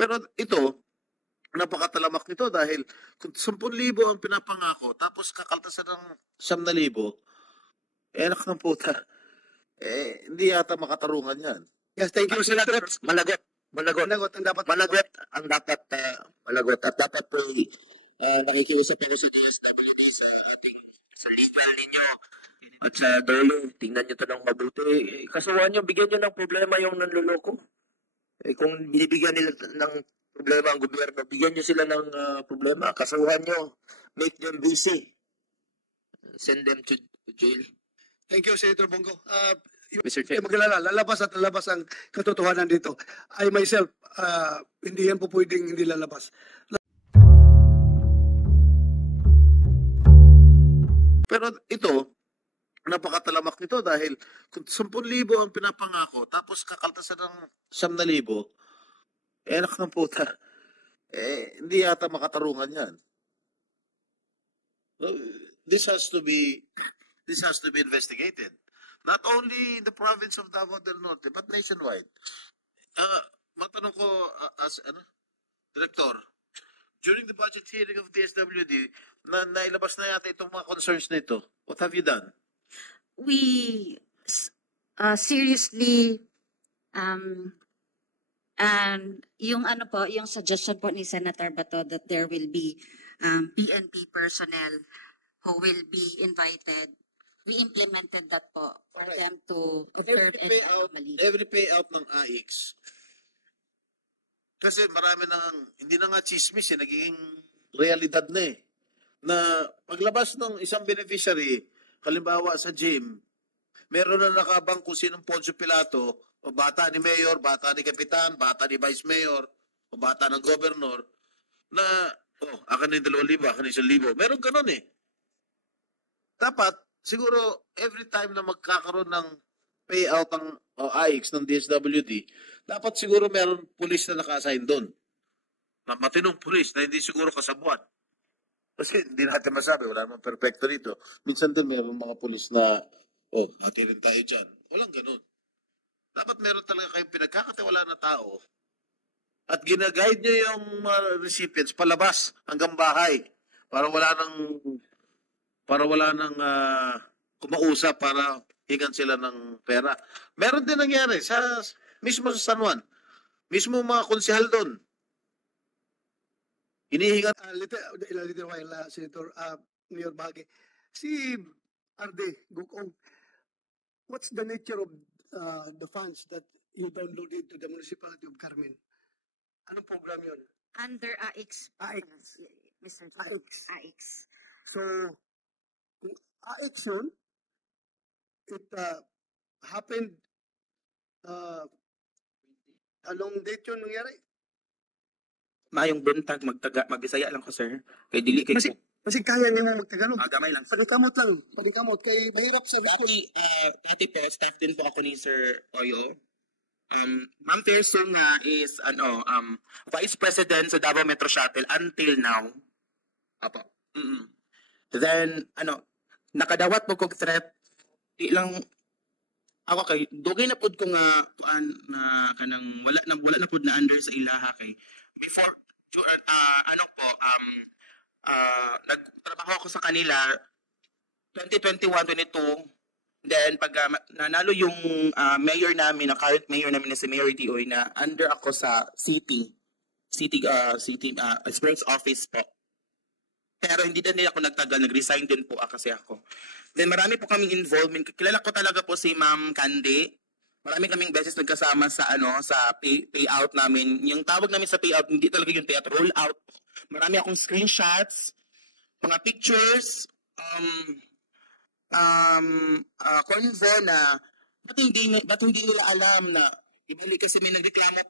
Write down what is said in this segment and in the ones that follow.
Pero ito, napakatalamak nito dahil kung 10,000 ang pinapangako, tapos kakaltasan ng 9,000, anak ng puta, hindi yata makatarungan yan. Yes, thank you, Senator. Managot. Managot ang dapat. Managot ang dapat managot at dapat po nakikiusap po sa DSWD sa legal ninyo at sa dolo. Tingnan nyo ito ng mabuti. Kasuhan nyo, bigyan nyo ng problema yung nanluloko. Kung binibigyan nila ng problema ang gobyerno, bigyan nyo sila ng problema. Kasuhan nyo. Make them busy. Send them to jail. Thank you, Senator Bongo. Mr. Chair. Maglala, lalabas at lalabas ang katotohanan dito. I myself, hindi yan po pwedeng hindi lalabas. Pero ito, napakatalamak nito dahil kung 10,000 ang pinapangako, tapos kakaltasan ng 9,000, anak ng puta, hindi yata makatarungan yan. This has to be investigated. Not only in the province of Davao del Norte, but nationwide. Matanong ko as Director, during the budget hearing of DSWD, nailabas na yata itong mga concerns nito. What have you done? We seriously and yung yung suggestion po ni Senator Bato that there will be PNP personnel who will be invited. We implemented that po for them to observe any anomaly. Every payout ng AIX. Kasi marami hindi na nga chismis nagiging realidad na na paglabas ng isang beneficiary, halimbawa sa gym, meron na nakabang kung sinong Poncio Pilato, o bata ni Mayor, bata ni Kapitan, bata ni Vice Mayor, o bata ng Governor, na, akin yung 2,000, akin yung 1,000. Meron ganun Dapat, siguro, every time na magkakaroon ng payout ang AIX ng DSWD, dapat siguro meron pulis na naka-assign doon. Na matinong pulis na hindi siguro kasabuan. Kasi hindi natin masabi, wala namang perfecto rito. Minsan din meron mga pulis na, hati rin tayo dyan. Walang ganun. Dapat meron talaga kayong pinagkakatiwala na tao at ginaguide nyo yung mga recipients palabas hanggang bahay para wala nang kumausap para higan sila ng pera. Meron din nangyari mismo sa San Juan. Mismo mga konsehal doon. Hinihingan. Little while, Senator, Mayor Bahagi. Si Arde Gukong, what's the nature of the funds that you downloaded to the municipality of Carmen? Anong program yun? Under AIX. AIX. Mr. Chair. AIX. So, AIX yun, it happened, anong date yun nangyari? Maayong buntag, magbisaya lang ko, sir. Kay dili kay Kasi kaya niyo mo magtagalog. gamay lang. Panikamot lang. Panikamot. Kay mahirap sa Dati po, staff din po ako ni Sir Oyo. Ma'am Terso nga is, Vice President sa Davao Metro Shuttle until now. Apo. Then, nakadawat po kong threat. Ilang, ako kay, dugay na po ko nga, kanang, wala na po na under sa ilaha kay. Before, nagtrabaho ako sa kanila, 2021-22, then pag nanalo yung mayor namin, na current mayor namin na si Mayor Tioy, na under ako sa city experience office po. Pero hindi din ako nagtagal, nag-resign din po kasi ako. Then marami po kaming involvement. Kilala ko talaga po si Ma'am Candy. Marami kaming beses nagkasama sa payout namin. Yung tawag namin sa payout, hindi talaga yung payout, roll out. Marami akong screenshots, mga pictures, convo na ba't hindi nila alam na ibalik kasi may nagreklamo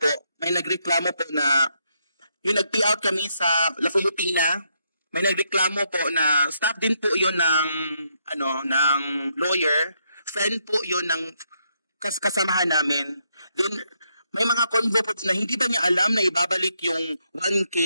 po na yung nag-payout kami sa La Filipina, may nagreklamo po na staff din po yun ng lawyer, friend po yun ng kasamahan namin. Then may mga convo po na hindi ba niya alam na ibabalik yung 1K,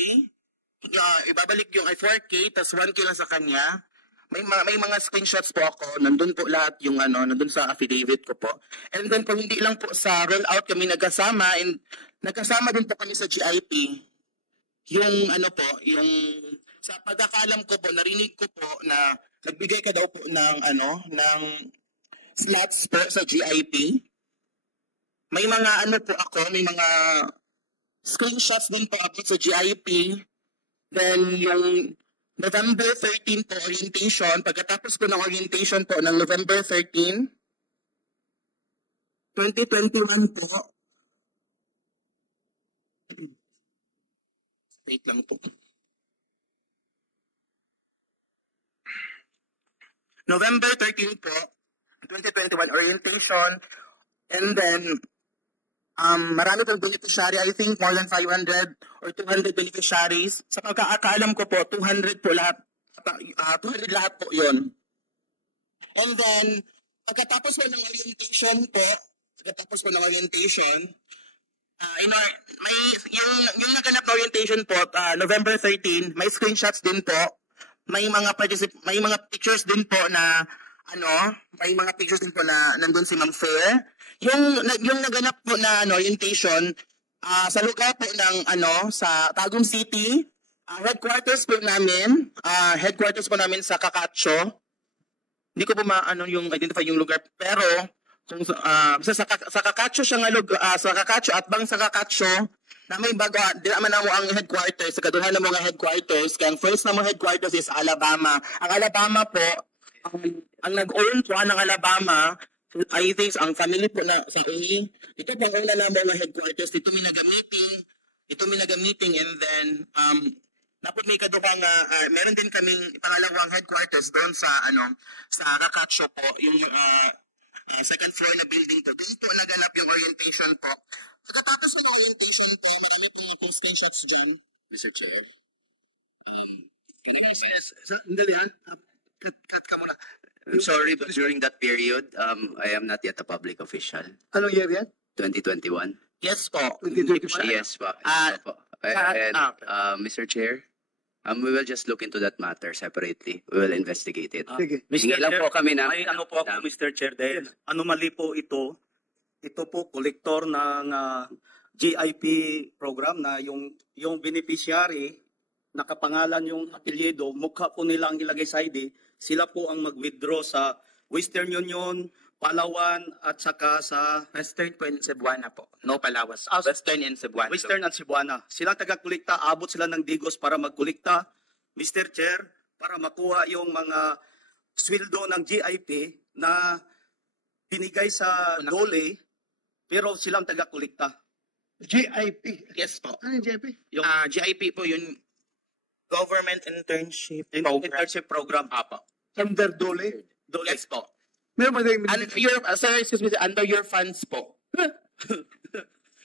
ibabalik yung 4K, tas 1K lang sa kanya. May mga screenshots po ako, nandun po lahat yung nandun sa affidavit ko po. And then po hindi lang po sa roll out kami nagkasama, and nagkasama din po kami sa GIP. Yung ano po, yung sa pagkakalam ko po, narinig ko po na nagbigay ka daw po ng ng slots po sa GIP. May mga ano po ako, may mga screenshots din po ako sa GIP. Then yung November 13 po orientation, pagkatapos po ng orientation po ng November 13, 2021 po. Wait lang po. November 13 po, 2021 orientation, and then marami pong beneficiary, I think more than 500 or 200 beneficiaries. Sa pagkakaalam ko po, 200 po lahat, 200 lahat po yon. And then, pagkatapos po ng orientation po, may yung naganap na orientation po, November 13, may screenshots din po. May mga pictures din po na may mga pictures din po na nandun si Ma'am Fair. Yung naganap po na orientation sa lugar po ng sa Tagum City, headquarters po namin sa Kakatcho. Hindi ko po yung identify yung lugar, pero kung sa Kakatcho siya nga sa Kakatcho at bang sa Kakatcho na may bago, di naman na mo ang headquarters, sa kaduhan na mga headquarters, kaya ang first na mga headquarters is Alabama. Ang Alabama po, ang nag-own po ng Alabama, I think ang family po na sa UNI, ito po ang una na mga headquarters, ito may nagamiting, and then, napod may kaduha nga, meron din kaming pangalawang headquarters doon sa Kakatcho po, yung second floor na building po. Doon po naganap yung orientation po. Pagkatapos ng orientation po, marami pong screenshots dyan. Mr. Chair. Cut ka muna. I'm sorry, but during that period, I am not yet a public official. Anong year yan? 2021. Yes po. 2021? Yes, po. Mr. Chair, we will just look into that matter separately. We will investigate it. Sige. Hingi lang po kami na. May ano po ako, Mr. Chair, dahil anomaly po ito. Ito po, kolektor ng GIP program na yung beneficiary, nakapangalan yung apelyido, mukha po nila ang ilagay sa ID, sila po ang mag-withdraw sa Western Union, Palawan, at saka sa Western po in Cebuana po. No Palawas. Western in Cebuana. Western at Cebuana. Sila taga-kolekta, abot sila ng Digos para mag-kolekta, Mr. Chair, para makuha yung mga sweldo ng GIP na binigay sa Dole, pero silang taga-kolekta. GIP. Yes po. Ano yung GIP? Yung GIP po yung Government Internship internship program. Apo. Under Dole? Dole. Yes po. Meron ba tayong Sir, excuse me, under your funds po.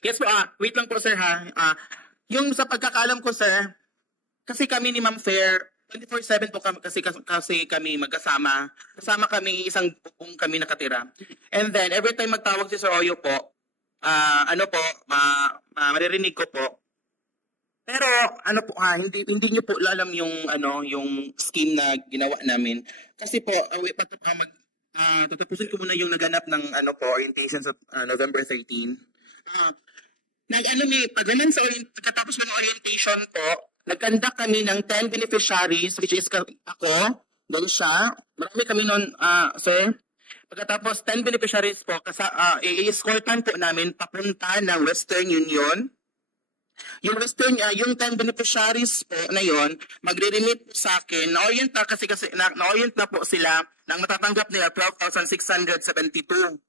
Yes po, wait lang po sir ha. Yung sa pagkakalam ko sir, kasi kami ni Ma'am Fair, 24/7 po kami, kasi kami magkasama. Kasama kami, isang buong kami nakatira. And then, every time magtawag si Sir Oyo po, maririnig ko po. Pero, hindi niyo po alam yung scheme na ginawa namin. Kasi po, tatapusin ko muna yung naganap ng orientation sa November 13. Katapos ng orientation po, nag-conduct kami ng 10 beneficiaries, which is ako, then siya. Marami kami nun, sir. Pagkatapos 10 beneficiaries po, i-escortan po namin papunta ng Western Union. Yung 10 beneficiaries po na yon, magre-remit po sa akin. Na-orient na po sila nang matatanggap nila 12,672.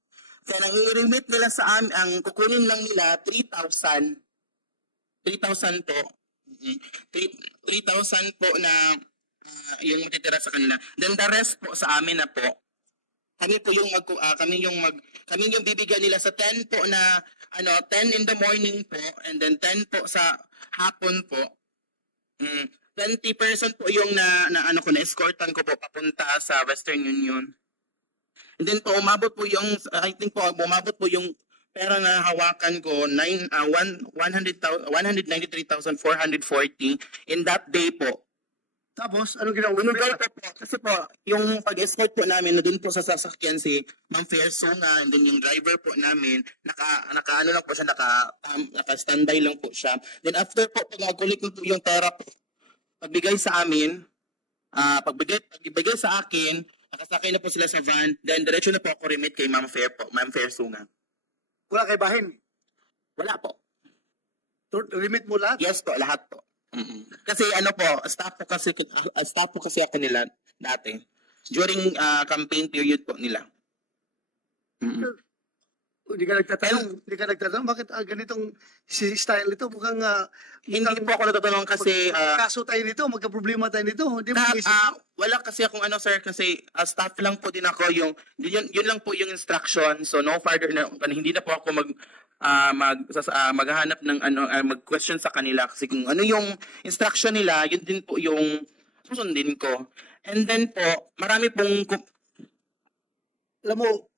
Kaya nang i-remit nila sa amin, ang kukunin lang nila 3,000 po. 3,000 po na yung matitira sa kanila. Then the rest po sa amin na po. Kami yung bibigyan nila sa 10 po na 10 in the morning po, and then 10 po sa hapon po. 20% po yung na-escortan ko po papunta sa Western Union. And then po umabot po yung pera na hawakan ko 193,440 in that day po. Tapos, anong ginawa? Binugal ko po. Kasi po, yung pag-escort po namin, na dun po sa sasakyan si Ma'am Fairsona, and then yung driver po namin, naka ano lang po siya, naka-standby lang po siya. Then after po, pag nag-collect po yung pera po, pagbigay sa amin, pagbigay sa akin, nakasakay na po sila sa van, then diretso na po ako remit kay Ma'am Fairsona. Wala kay bahin. Wala po. Remit mo lahat? Yes po, lahat po. Kasi ano po, staff po kasi ako nila dati. During campaign period po nila. Hindi ka nagtatanong, bakit ganitong style nito? Mukhang, Hindi po ako natatanong kasi kaso tayo nito, magka-problema tayo nito. Hindi mo isip. wala kasi akong ano sir kasi staff lang po din ako yun lang po yung instruction. So no further na hindi na po ako maghahanap ng mag-question sa kanila kasi kung ano yung instruction nila, yun din po yung susundin ko. And then po, marami pong Alam mo,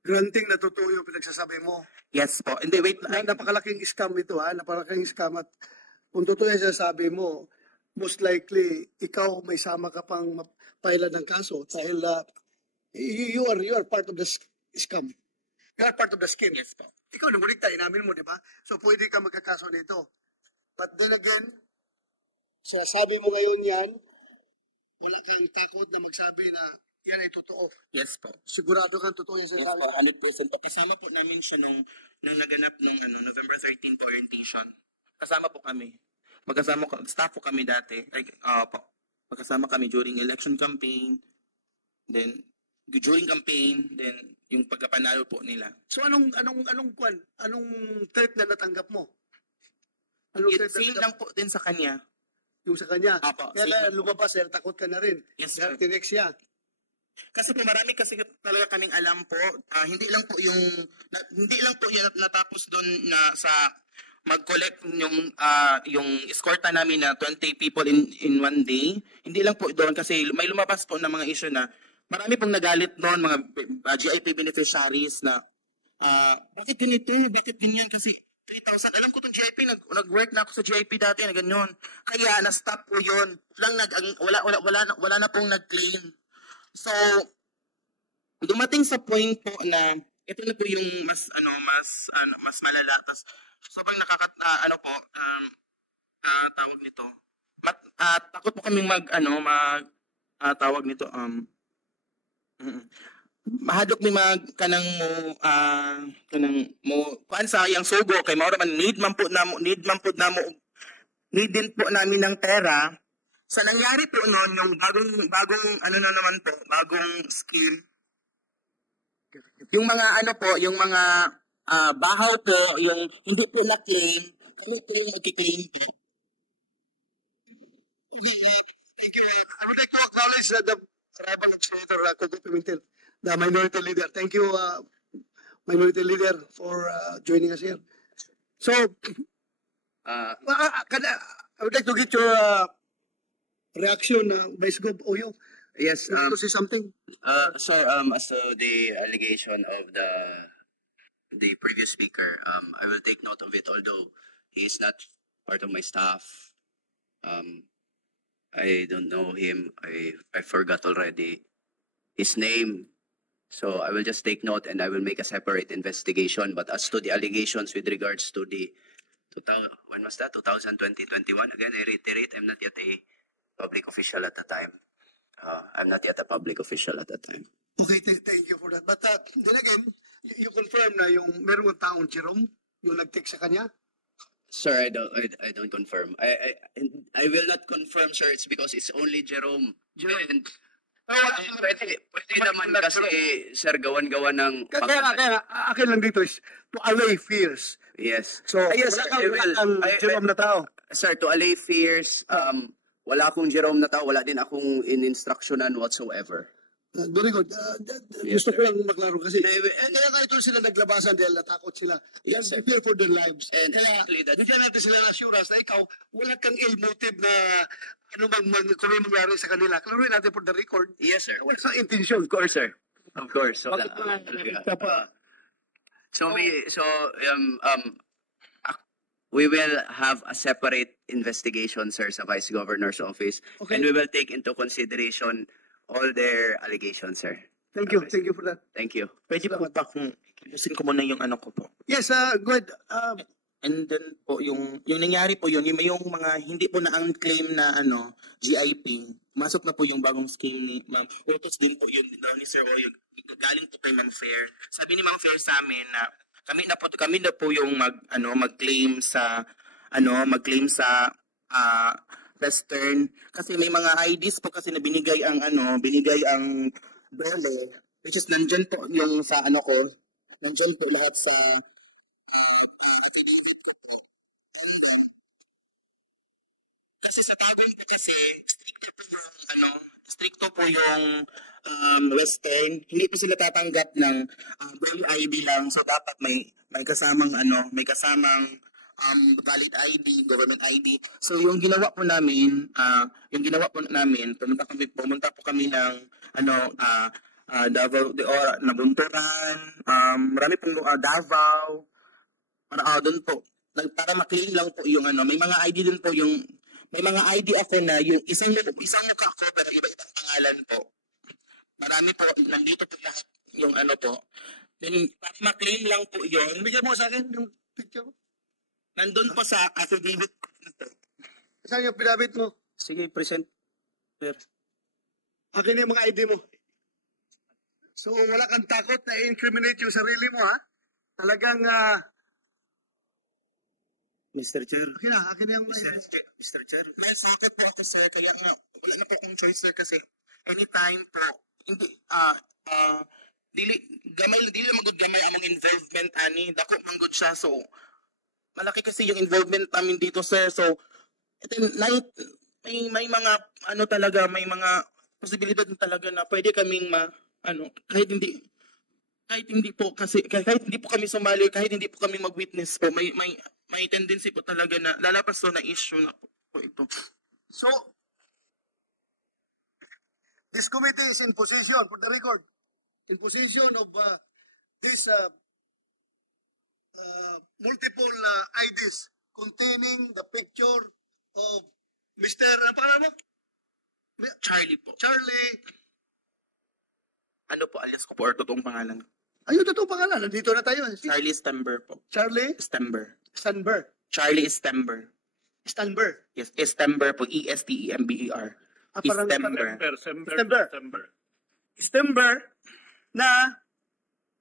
granting na totoo yung pinagsasabi mo. yes po. Hindi, wait. Napakalaking scam ito, ha? Napakalaking scam. At kung totoo yung sinasabi mo, most likely, ikaw may sama ka pang mapailan ng kaso dahil you are part of the scam. You are part of the scheme. Yes po. Ikaw nangulikta, inamin mo, di ba? So, pwede ka magkakaso nito. But then again, sasabi mo ngayon yan, wala kang takot na magsabi na yan ay totoo. Yes po. Sigurado kang totoo yung Yes sinasabi. po, 100%. Kasama po namin siya nung naganap ng November 13 po orientation. Kasama po kami. Staff po kami dati. Magkasama kami during election campaign. Then, during campaign, then yung pagkapanalo po nila. So, anong threat na natanggap mo? Anong threat na Same lang po din sa kanya. yung sa kanya? Apo, Kaya same na lang po. lumabas, takot ka na rin. Yes, sir. Tinex siya. Kasi po marami kasi talaga kaming alam po. Hindi lang po yung natapos doon na sa mag-collect yung escorta namin na 20 people in one day. Hindi lang po doon kasi may lumabas po na mga issue na marami pong nagalit noon, mga GIP beneficiaries na bakit ganito? Bakit ganyan? Kasi 3,000. Alam ko itong GIP, nag-work na ako sa GIP dati na ganyan. Kaya na-stop po yun. Wala na pong nag-claim. So, dumating sa point po na ito na po yung mas malala. Tas, sobrang tawag nito. Takot po kaming tawag nito, mahadok mi kanang mo kuan sa yang sugo kay mao man need din po namin ng pera. Sa nangyari po noon yung bagong bagong scheme, yung mga bahaw po, yung hindi po na-claim, kami po yung mag-claim. Thank you. I would like to acknowledge the arrival of Senator Coco Pimentel, the minority leader. Thank you, minority leader, for joining us here. So, I would like to get your reaction, Vice Gov Oyo. Yes, You want to say something? sir, as to the allegation of the previous speaker, I will take note of it, although he is not part of my staff. I don't know him. I forgot already his name. So I will just take note and I will make a separate investigation. But as to the allegations with regards to the when was that? 2020-21. Again, I reiterate, I'm not yet a public official at the time. I'm not yet a public official at that time. Okay, thank you for that. But then again, you confirm na yung meron taong Jerome, yung nag-text sa kanya? Sir, I don't confirm. I will not confirm, sir. It's because it's only Jerome. And pwede naman kasi, sir, gawan-gawan ng... Kaya akin lang dito is to allay fears. Yes. So, Yes, wala kang Jerome na tao. Sir, to allay fears, wala akong Jerome na tao, wala din akong in-instructionan whatsoever. Very good. Yes, Gusto ko lang maklaro kasi. Kaya nga ito sila naglabasan dahil natakot sila. Yes, They fear for their lives. And Kaya, exactly that. bigyan natin sila ng assurance na ikaw, wala kang ill motive na kung may mangyari sa kanila. Klaruin natin for the record. Yes, sir. Wala sa intention. Of course, sir. Of course. So, Bakit ka pa? we will have a separate investigation, sir, sa Vice Governor's office. Okay. And we will take into consideration all their allegations, sir. Thank you. Thank you for that. Thank you. Pwede po ba kung ayusin ko muna yung ano ko po. Yes, go ahead. And then po, yung nangyari po yun, yung mga hindi po na ang claim na GIP, masok na po yung bagong scheme ni Ma'am. Utos din po yun daw ni Sir Oyo, galing po kay Ma'am Fair. Sabi ni Ma'am Fair sa amin na kami na po yung mag-claim sa Western kasi may mga IDs po kasi na binigay ang Dole, which is nandyan po yung sa nandyan po lahat sa stricto po yung Western, hindi po sila tatanggap ng Dole ID lang, so dapat may kasamang valid ID, government ID. So yung ginawa po namin, pumunta po kami ng Davao de Ora, Nabunturan, marami pong Davao, para doon po para ma-claim lang po yung may mga ID din po may mga ID ako na yung isang mukha ko pero iba-ibang pangalan po. Marami po, nandito po lahat yung po. Then, para ma-claim lang po yun. Bigyan mo sa akin yung picture mo. Nandun po sa affidavit ko. Saan yung pinabit mo? Sige, present. Akin yung mga ID mo. So, wala kang takot na i-incriminate yung sarili mo, ha? Talagang, Mr. Chair. akin na yung Mr. Chair. May sakit po ako, sir. Kaya nga, wala na po akong choice, sir. Kasi anytime po, hindi, dili magud gamay among involvement, ani. Dako manggod siya. So, malaki kasi yung involvement namin dito, sir. So, may mga, talaga, may mga posibilidad talaga na pwede kaming kahit hindi po kami sumali, kahit hindi po kami mag-witness po, may tendency po talaga na lalapas to na issue na po ito. So, this committee is in position, for the record, in position of this multiple IDs containing the picture of Mr. Ano pangalan mo? Charlie po. Charlie. Ano po, alias ko po, or totoong pangalan? Ayun, totoo pangalan. Nandito na tayo. Charlie Stember po. Charlie Stember. Stanber. Charlie Stember. Stanber. Yes, Stember po. Estember. Stember. Stember na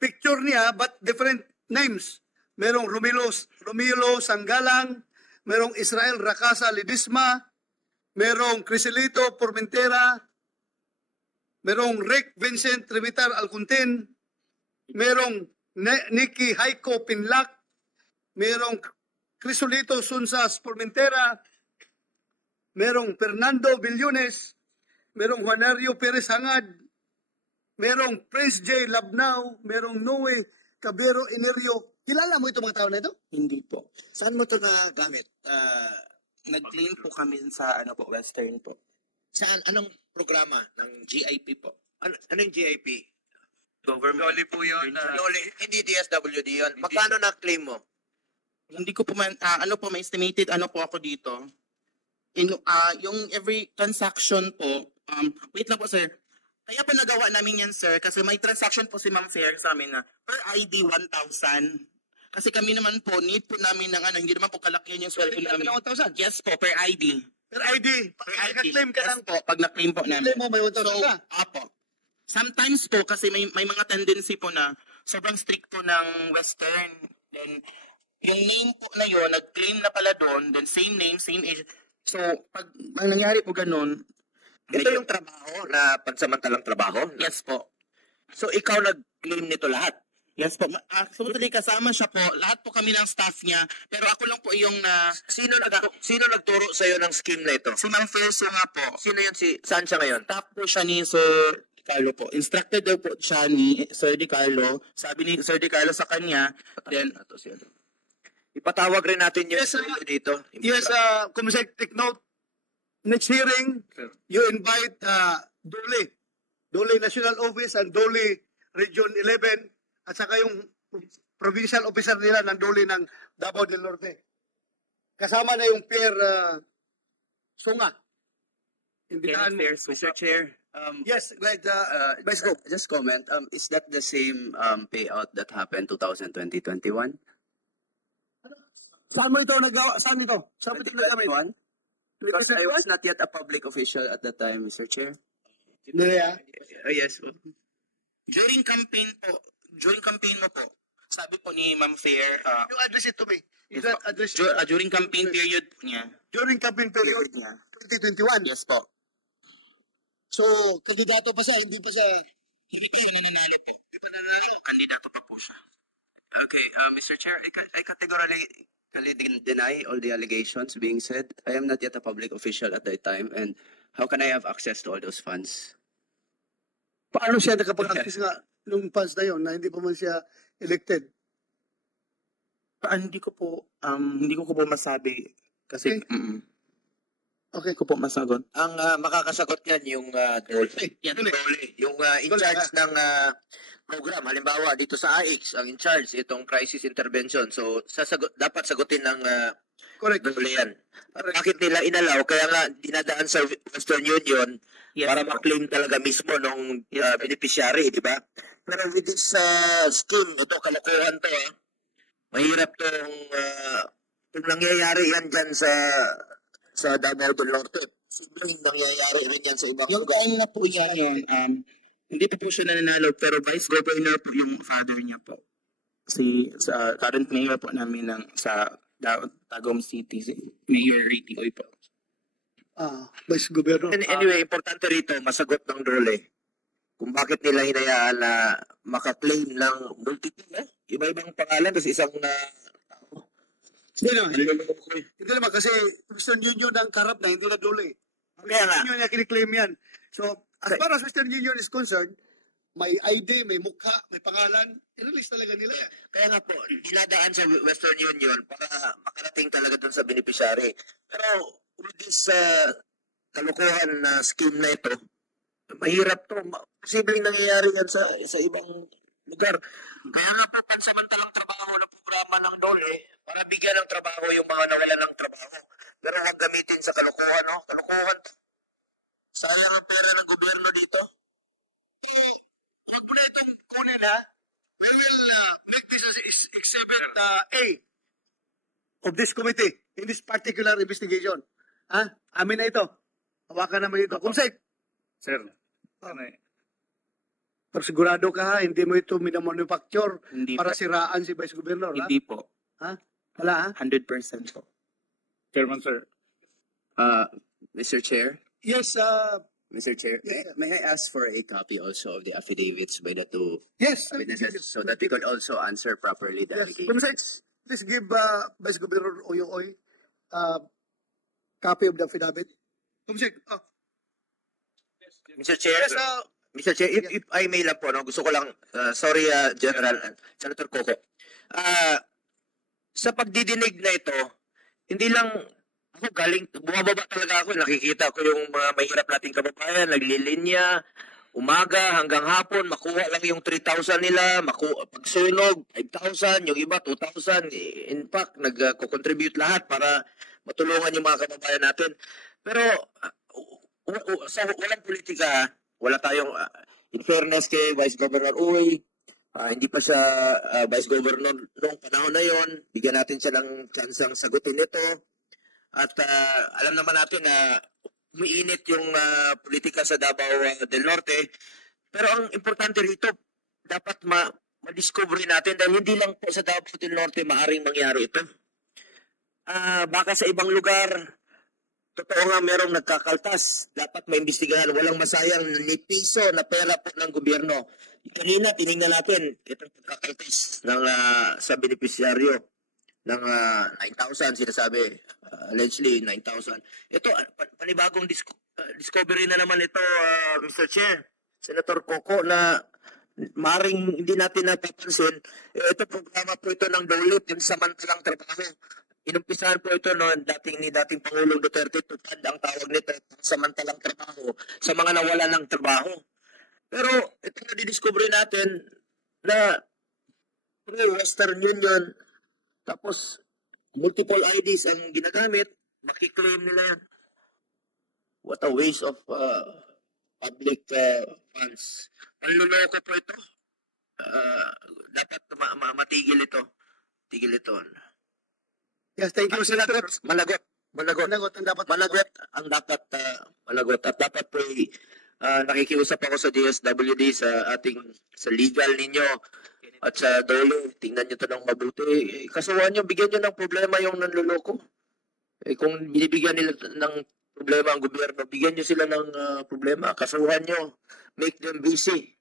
picture niya but different names. Merong Romilo Sanggalang, merong Israel Racasa Ledesma, merong Criselito Formentera, merong Rick Vincent Remitar Alcuntin, merong Nicky Haiko Pinlac, merong Crisolito Sunsas Formentera, merong Fernando Villones, merong Juanario Perez Hangad, merong Prince J. Labnao, merong Noe Cabero Enerio. Kilala mo itong mga tao na ito? Hindi po. Saan mo ito nagamit? Nag-claim po kami sa Western po. Saan? Anong programa ng GIP po? Ano yung GIP? Government. Loli po yun. Hindi DSWD yun. Magkano na-claim mo? Hindi ko po may estimated po ako dito. Yung every transaction po, wait lang po, sir. Kaya po nagawa namin yan, sir, kasi may transaction po si Ma'am Fair sa amin na per ID 1,000. Kasi kami naman po, need po namin ng hindi naman po kalakihan yung sweldo namin. 1,000? Yes po, per ID. Per ID. Per ID. Naka-claim ka lang. Yes po, pag na-claim po namin. Claim mo, may 1,000 ka. Apo. Sometimes po, kasi may mga tendency po na sobrang strict po ng Western. Then, yung name po na yun, nag-claim na pala doon, then same name, same age. So, pag nangyari po ganun, Ito yung trabaho na pansamantalang trabaho? yes po. So, ikaw nag-claim nito lahat? Yes po. Actually, kasama siya po. Lahat po kami ng staff niya. Pero ako lang po yung Sino nagturo sa'yo ng scheme na ito? si Ma'am Ferso nga po. Sino yun? Saan siya ngayon? Staff po siya ni Sir Carlo po. Instructed daw po siya ni Sir Di Carlo. Sabi ni Sir Di Carlo sa kanya. Then, Ipatawag rin natin yung Yes, dito. Yes, Commissioner, take note. Next hearing, you invite Dole National Office and Dole Region 11 at saka yung provincial officer nila ng Dole ng Davao del Norte. kasama na yung Pierre Sunga. Imbitahan mo. Mr. Chair, Yes, right. Vice Go. just comment, is that the same payout that happened 2020-21? Saan mo ito nagawa? Saan ito? Saan mo ito nagamit? 2021? Because I was not yet a public official at that time, Mr. Chair. Nila. Yes. During campaign mo po, sabi po ni Ma'am Fair, You address it to me. You Yes, don't po. address it. during campaign period niya, During campaign period niya. 2021. Yes po. So, kandidato pa siya, hindi pa siya. Hindi pa yun nananalo po. Hindi pa nananalo. Kandidato pa po siya. Okay, Mr. Chair, I categorically deny all the allegations being said. I am not yet a public official at that time, and how can I have access to all those funds? Paano siya nakapag-access nga nung funds na yun na hindi pa man siya elected? Hindi ko po masabi kasi Okay. ko po masagot. Ang makakasagot yan yung DOLE. Yan. DOLE. Yung in charge ng program. Halimbawa, dito sa AIX, ang in charge, itong crisis intervention. So, dapat sagutin ng Correct. DOLE yan. At bakit nila inalaw? Kaya nga, dinadaan sa Western Union Yes, para po. ma-claim talaga mismo ng beneficiary, di ba? Pero with this scheme, ito, kalokohan to, mahirap tong kung nangyayari yan dyan sa Davao del Norte. Siguro nangyayari rin yan sa ibang Yung taon na po yan, hindi pa po siya nananalo, pero vice governor po yung father niya po. Sa current mayor po namin sa Tagum City, si Mayor Ricky Oy po. Vice Governor. Anyway, importante rito, masagot ng DOLE kung bakit nila hinayaan na makaklaim ng multiple, iba-ibang pangalan, kasi isang Hindi naman kasi Western Union ang karap na, hindi na dole. Kaya nga. Western Union na kiniklaim yan. So, as far as Western Union is concerned, may ID, may mukha, may pangalan, i-release talaga nila yan. Kaya nga po, dinadaan sa Western Union para makarating talaga dun sa beneficiary. Pero with this kalukuhan na scheme na ito, mahirap to. Posibleng nangyayari yan sa ibang lugar. Kaya nga po, pansamantalang trabaho na programa ng DOLE para bigyan ng trabaho yung mga nawalan ng trabaho. Pero huwag gamitin sa kalukuhan, no? Kalukuhan to. Sayang ang pera ng gobyerno dito. Huwag mo na itong kunin, ha? We will make this as exhibit A of this committee in this particular investigation. Ha? Amin na ito. Hawakan naman ito. Kumsek, Sir, pero sigurado ka ha, hindi mo ito minamanufacture Hindi para po. siraan si Vice Governor, ha? Hindi po. Wala, ha? 100% po. Chairman, sir. Mr. Chair, Yes, Mr. Chair, may I ask for a copy also of the affidavits by the two yes. witnesses so that we could also answer properly the Yes. allegations? Kumsek, please give Vice Governor Oyoy copy of the affidavit. Kumsek, Mr. Chair, yes, Mr. Chair, if I may lang po, no, gusto ko lang, sorry, General, Senator Coco. Sa pagdidinig na ito, hindi lang ako bumababa talaga ako, nakikita ko yung mga mahirap nating kababayan, naglilinya, umaga hanggang hapon, makuha lang yung 3,000 nila, pagsunog, 5,000, yung iba 2,000. In fact, nag-contribute lahat para matulungan yung mga kababayan natin. Pero, sa walang politika, wala tayong, in fairness kay Vice Governor Uy, hindi pa siya Vice Governor noong panahon na yon, bigyan natin siya ng chansang sagutin ito. At alam naman natin na umiinit yung politika sa Davao del Norte. Pero ang importante rito, dapat ma-discover natin dahil hindi lang po sa Davao del Norte maaring mangyari ito. Baka sa ibang lugar, totoo nga merong nagkakaltas. Dapat maimbestigahan, walang masayang ni piso na pera po ng gobyerno. Kanina, tinignan natin itong pagkakaltas ng, sa beneficiaryo ng 9,000, sinasabi, allegedly 9,000. Ito, panibagong discovery na naman ito, Mr. Chair, Senator Coco, na maring hindi natin napapansin. Ito, programa po ito ng DOLE, yung samantalang trabaho. Inumpisahan po ito noon ni dating Pangulong Duterte, tupad ang tawag nito, samantalang trabaho sa mga nawalan ng trabaho. Pero ito na didiscover natin na through Western Union, tapos multiple IDs ang ginagamit, makiklaim nila yan. What a waste of public funds. Panluloko po ito. Dapat matigil ito. Tigil ito. Yes, thank you, Senator. Malagot. Managot ang dapat. Malagot. At dapat po nakikiusap ako sa DSWD sa legal ninyo at sa dole. Tingnan nyo ito ng mabuti. Kasuhan nyo, bigyan nyo ng problema yung nanluloko. Kung binibigyan nila ng problema ang gobyerno, bigyan nyo sila ng problema. Kasuhan nyo. Make them busy.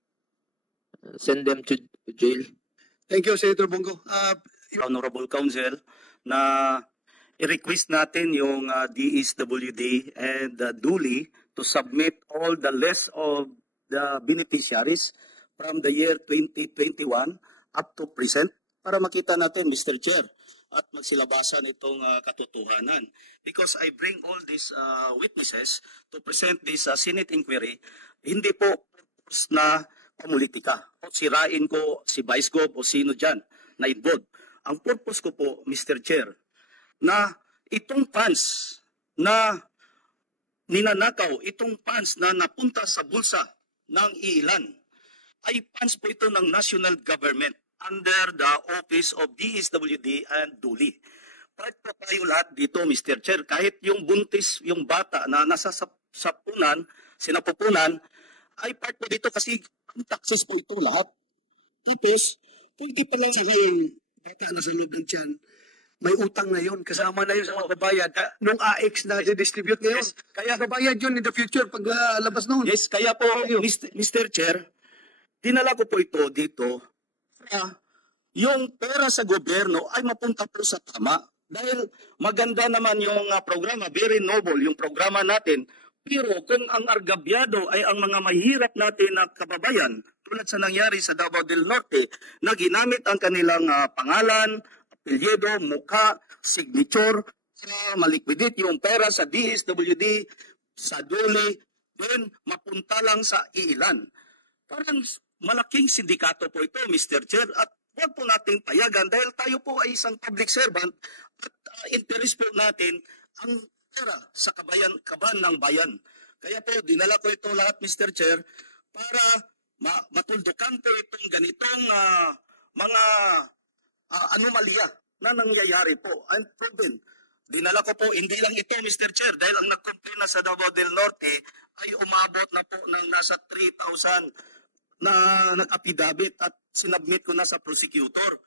Send them to jail. Thank you, Senator Bongo. Honorable Counsel, na i-request natin yung DSWD and duly to submit all the list of the beneficiaries from the year 2021 up to present para makita natin, Mr. Chair, at magsilabasan itong katotohanan. Because I bring all these witnesses to present this Senate inquiry, hindi po purpose na pamulitika o sirain ko si Vice Gov o sino dyan na involved. Ang purpose ko po, Mr. Chair, na itong funds na ninanakaw, itong funds na napunta sa bulsa ng ilan, ay funds po ito ng national government under the office of DSWD and DULI. Part po tayo lahat dito, Mr. Chair, kahit yung buntis, yung bata na nasa sapunan, sinapupunan, ay part po dito kasi ang taxes po ito lahat. Tapos, pwede pa lang sabihin, Bata na sa loob ng tiyan, may utang na yun. Kasama na yun sa magbabayad. Nung AX na distribute ngayon. Yes, kaya magbabayad yun in the future pag labas noon. yes, kaya po, Mr. Chair, dinala ko po ito dito para yung pera sa gobyerno ay mapunta po sa tama. Dahil maganda naman yung programa, very noble yung programa natin. Pero kung ang argabyado ay ang mga mahirap natin na kababayan, tulad sa nangyari sa Davao del Norte, na ginamit ang kanilang pangalan, apelyido, mukha, signature, para maliquidate yung pera sa DSWD, sa DOLE, then mapunta lang sa ilan. Parang malaking sindikato po ito, Mr. Chair, at huwag po nating payagan dahil tayo po ay isang public servant at interest po natin ang pera sa kaban ng bayan. Kaya po, dinala ko ito lahat, Mr. Chair, para matuldukan po itong ganitong mga anomalya na nangyayari po. And proven, dinala ko po, hindi lang ito, Mr. Chair, dahil ang nag-complain na sa Davao del Norte ay umabot na po ng nasa 3,000 na nag-affidavit at sinubmit ko na sa prosecutor.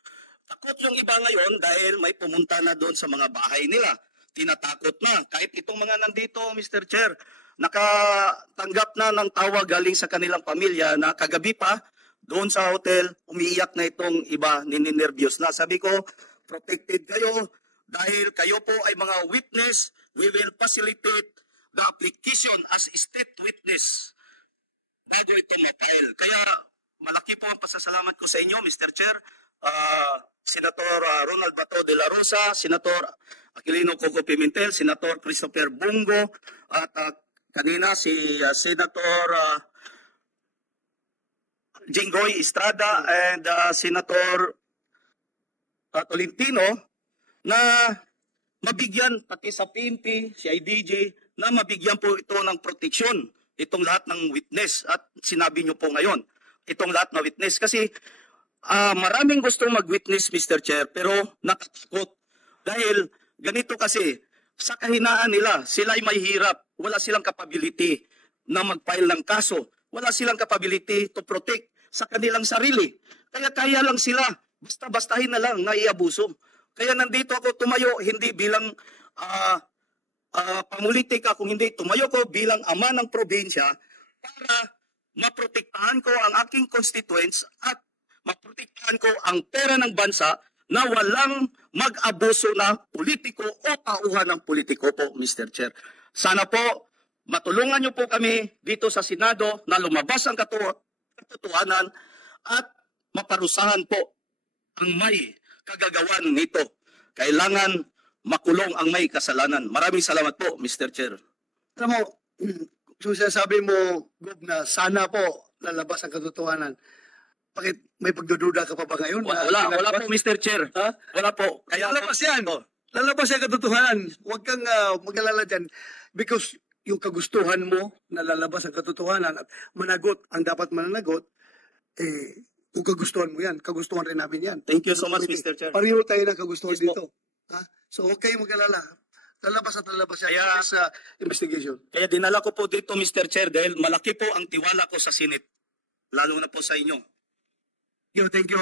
Takot yung iba ngayon dahil may pumunta na doon sa mga bahay nila. Tinatakot na. Kahit itong mga nandito, Mr. Chair, nakatanggap na ng tawag galing sa kanilang pamilya na kagabi pa, doon sa hotel, umiiyak na itong iba, nininervyos na. Sabi ko, protected kayo dahil kayo po ay mga witness. We will facilitate the application as state witness bago ito ma-file. Kaya malaki po ang pasasalamat ko sa inyo, Mr. Chair, Senator Ronald Bato de la Rosa, Senator Aquilino Coco Pimentel, Senator Christopher Bongo, at kanina si Senator Jinggoy Estrada and Senator Tolentino na mabigyan, pati sa PNP, si IDG, na mabigyan po ito ng proteksyon, itong lahat ng witness. At sinabi nyo po ngayon, itong lahat na witness. Kasi maraming gustong mag-witness, Mr. Chair, pero natatakot. Dahil ganito kasi, sa kahinaan nila, sila ay may hirap. Wala silang capability na mag-file ng kaso. Wala silang capability to protect sa kanilang sarili. Kaya lang sila, basta-bastahin na lang na iabuso. Kaya nandito ako tumayo, hindi bilang pamulitika, kung hindi tumayo ko bilang ama ng probinsya para maprotektahan ko ang aking constituents at maprotektahan ko ang pera ng bansa na walang mag-abuso na politiko o tauhan ng politiko po, Mr. Chair. Sana po, matulungan niyo po kami dito sa Senado na lumabas ang katotohanan at maparusahan po ang may kagagawan nito. Kailangan makulong ang may kasalanan. Maraming salamat po, Mr. Chair. Alam mo, kung sinasabi mo, Gob, na sana po lalabas ang katotohanan, bakit may pagdududa ka pa ba ngayon? Wala po, Mr. Chair. Ha? Wala po. Kaya Lalabas yan. Lalabas ang katotohanan. Huwag kang mag-alala dyan. Because yung kagustuhan mo na lalabas ang katotohanan at managot ang dapat mananagot, kung kagustuhan mo yan, kagustuhan rin namin yan. Thank you so much, Mr. Chair. Pareho tayo ng kagustuhan Yes po. dito. Ha? So huwag kayong mag-alala. Lalabas at lalabas yan Kaya- sa investigation. Kaya dinala ko po dito, Mr. Chair, dahil malaki po ang tiwala ko sa Senate. Lalo na po sa inyo. Thank you,